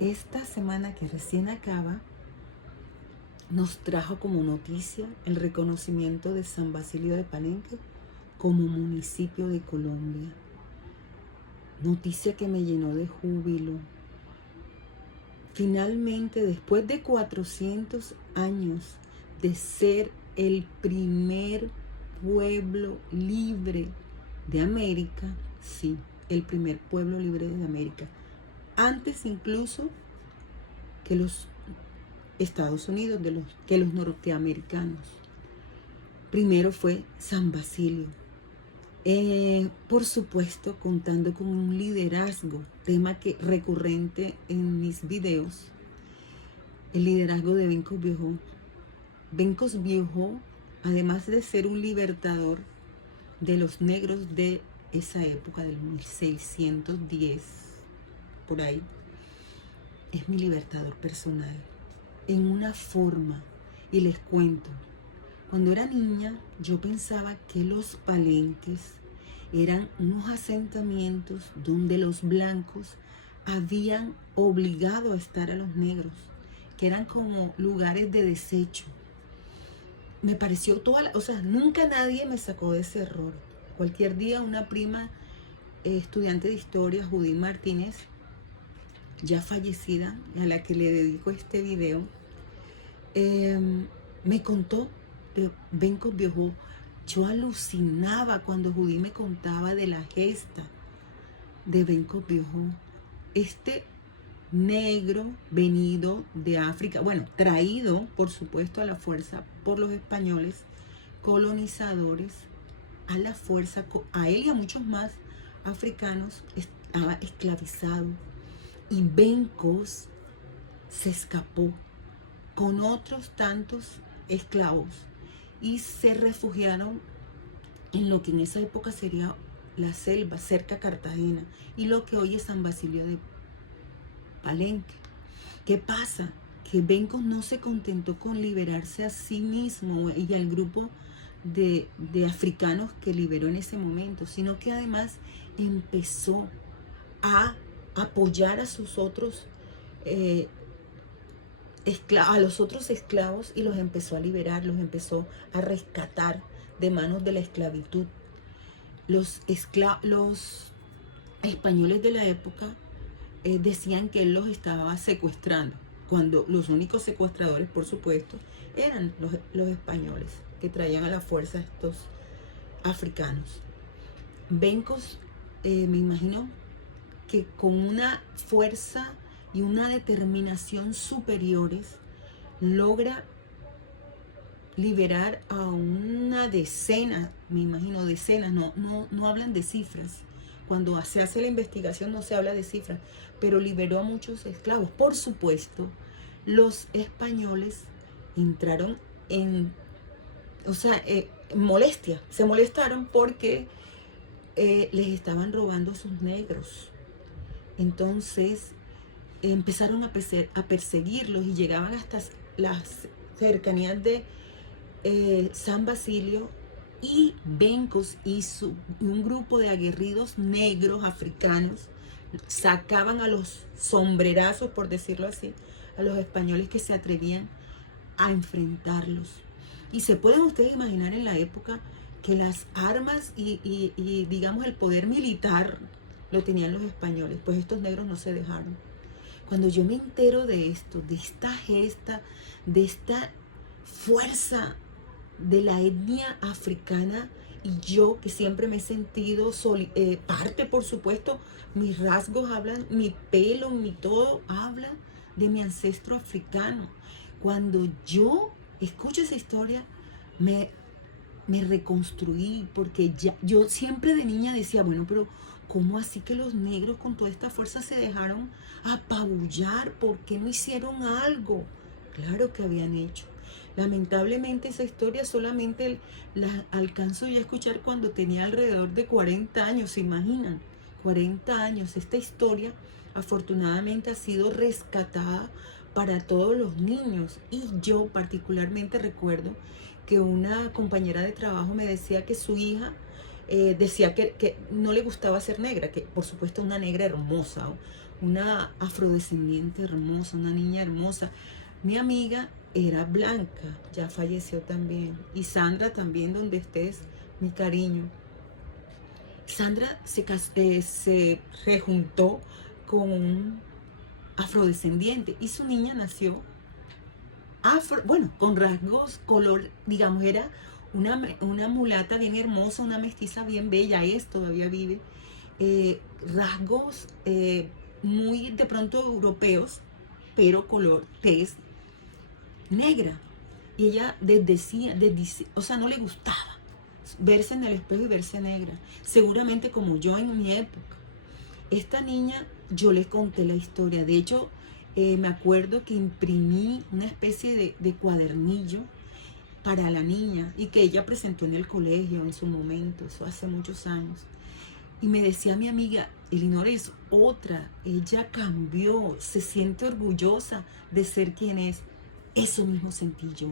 Esta semana que recién acaba nos trajo como noticia el reconocimiento de San Basilio de Palenque como municipio de Colombia. Noticia que me llenó de júbilo. Finalmente, después de 400 años de ser el primer pueblo libre de América, sí, el primer pueblo libre de América, antes incluso que los Estados Unidos, que los norteamericanos. Primero fue San Basilio. Por supuesto, contando con un liderazgo, tema que recurrente en mis videos, el liderazgo de Bencos Viajó. Bencos Viajó, además de ser un libertador de los negros de esa época, del 1610, por ahí, es mi libertador personal, en una forma. Y les cuento, cuando era niña yo pensaba que los palenques eran unos asentamientos donde los blancos habían obligado a estar a los negros, que eran como lugares de desecho. Me pareció nunca nadie me sacó de ese error. Cualquier día una prima estudiante de historia, Judy Martínez, ya fallecida, a la que le dedico este video, me contó de Bencos Viajó. Yo alucinaba cuando Judy me contaba de la gesta de Bencos Viajó. Este negro venido de África, bueno, traído por supuesto a la fuerza por los españoles colonizadores, a la fuerza, a él y a muchos más africanos, estaba esclavizado. Y Bencos se escapó con otros tantos esclavos y se refugiaron en lo que en esa época sería la selva, cerca a Cartagena, y lo que hoy es San Basilio de Palenque. ¿Qué pasa? Que Bencos no se contentó con liberarse a sí mismo y al grupo de africanos que liberó en ese momento, sino que además empezó a apoyar a sus otros a los otros esclavos y los empezó a liberar, los empezó a rescatar de manos de la esclavitud. Los españoles de la época decían que él los estaba secuestrando, cuando los únicos secuestradores, por supuesto, eran los españoles, que traían a la fuerza a estos africanos. Bencos, me imagino que con una fuerza y una determinación superiores, logra liberar a una decena, me imagino decenas, no hablan de cifras. Cuando se hace la investigación no se habla de cifras, pero liberó a muchos esclavos. Por supuesto, los españoles entraron en, molestia, se molestaron porque les estaban robando a sus negros. Entonces empezaron a perseguirlos y llegaban hasta las cercanías de San Basilio, y Bencos y un grupo de aguerridos negros africanos sacaban a los sombrerazos, por decirlo así, a los españoles que se atrevían a enfrentarlos. Y se pueden ustedes imaginar en la época que las armas y digamos el poder militar lo tenían los españoles, pues estos negros no se dejaron. Cuando yo me entero de esto, de esta gesta, de esta fuerza de la etnia africana, y yo que siempre me he sentido parte, por supuesto, mis rasgos hablan, mi pelo, mi todo habla de mi ancestro africano. Cuando yo escucho esa historia, me reconstruí, porque yo siempre de niña decía, bueno, pero ¿cómo así que los negros con toda esta fuerza se dejaron apabullar? ¿Por qué no hicieron algo? Claro que habían hecho. Lamentablemente esa historia solamente la alcanzo yo a escuchar cuando tenía alrededor de 40 años, ¿se imaginan? 40 años. Esta historia afortunadamente ha sido rescatada para todos los niños, y yo particularmente recuerdo que una compañera de trabajo me decía que su hija decía que no le gustaba ser negra, que por supuesto una negra hermosa, una afrodescendiente hermosa, una niña hermosa. Mi amiga era blanca, ya falleció también. Y Sandra también, donde estés, mi cariño. Sandra se rejuntó con un afrodescendiente y su niña nació bueno, con rasgos, color, digamos, era una mulata bien hermosa, una mestiza bien bella, todavía vive, rasgos muy de pronto europeos, pero color tez negra. Y ella o sea, no le gustaba verse en el espejo y verse negra. Seguramente como yo en mi época. Esta niña, yo les conté la historia. De hecho, me acuerdo que imprimí una especie de cuadernillo para la niña y que ella presentó en el colegio en su momento, eso hace muchos años. Y me decía mi amiga, Elinor es otra, ella cambió, se siente orgullosa de ser quien es. Eso mismo sentí yo.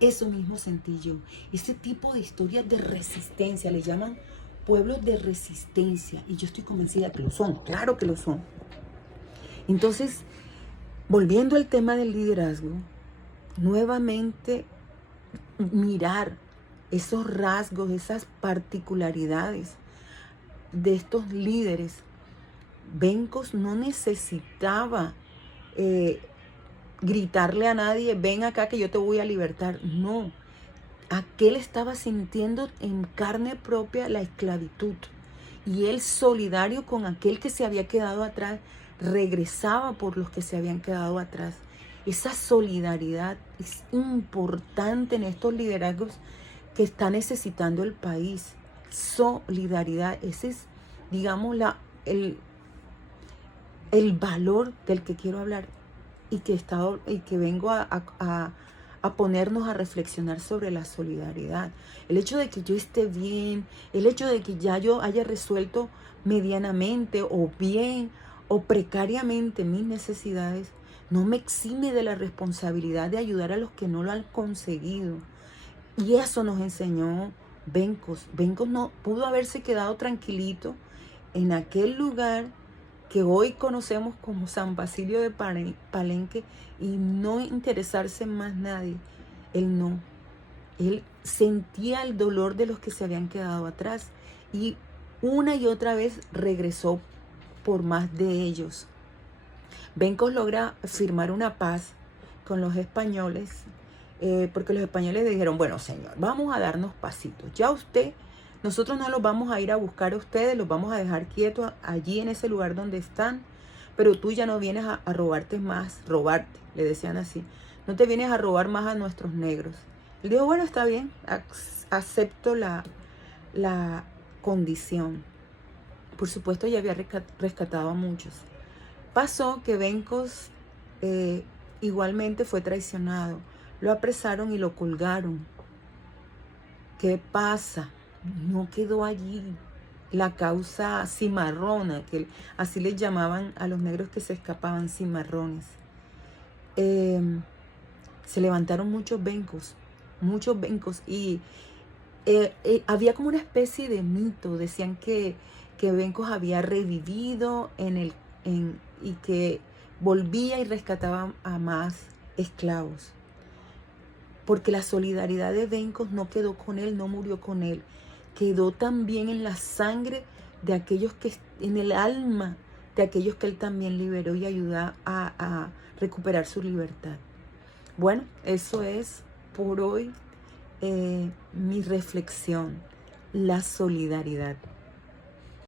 Eso mismo sentí yo. Ese tipo de historias de resistencia, le llaman pueblos de resistencia. Y yo estoy convencida que lo son, claro que lo son. Entonces, volviendo al tema del liderazgo, nuevamente mirar esos rasgos, esas particularidades de estos líderes. Bencos no necesitaba gritarle a nadie, ven acá que yo te voy a libertar. No, aquel estaba sintiendo en carne propia la esclavitud. Y él, solidario con aquel que se había quedado atrás, regresaba por los que se habían quedado atrás. Esa solidaridad es importante en estos liderazgos que está necesitando el país. Solidaridad, ese es, digamos, el valor del que quiero hablar y que vengo a ponernos a reflexionar sobre la solidaridad. El hecho de que yo esté bien, el hecho de que ya yo haya resuelto medianamente o bien o precariamente mis necesidades, no me exime de la responsabilidad de ayudar a los que no lo han conseguido. Y eso nos enseñó Bencos. Bencos no pudo haberse quedado tranquilito en aquel lugar que hoy conocemos como San Basilio de Palenque y no interesarse en más nadie. Él no. Él sentía el dolor de los que se habían quedado atrás y una y otra vez regresó por más de ellos. Bencos logra firmar una paz con los españoles porque los españoles le dijeron, bueno, señor, vamos a darnos pasitos. Ya nosotros no los vamos a ir a buscar a ustedes, los vamos a dejar quietos allí en ese lugar donde están, pero tú ya no vienes a robarte más, le decían así, no te vienes a robar más a nuestros negros. Él dijo, bueno, está bien, acepto la condición. Por supuesto, ya había rescatado a muchos. Pasó que Bencos igualmente fue traicionado. Lo apresaron y lo colgaron. ¿Qué pasa? No quedó allí la causa cimarrona, que así les llamaban a los negros que se escapaban, cimarrones. Se levantaron muchos bencos y había como una especie de mito. Decían que Bencos había revivido y que volvía y rescataba a más esclavos. Porque la solidaridad de Bencos no quedó con él, no murió con él. Quedó también en la sangre de aquellos en el alma de aquellos que él también liberó y ayudó a recuperar su libertad. Bueno, eso es por hoy mi reflexión, la solidaridad.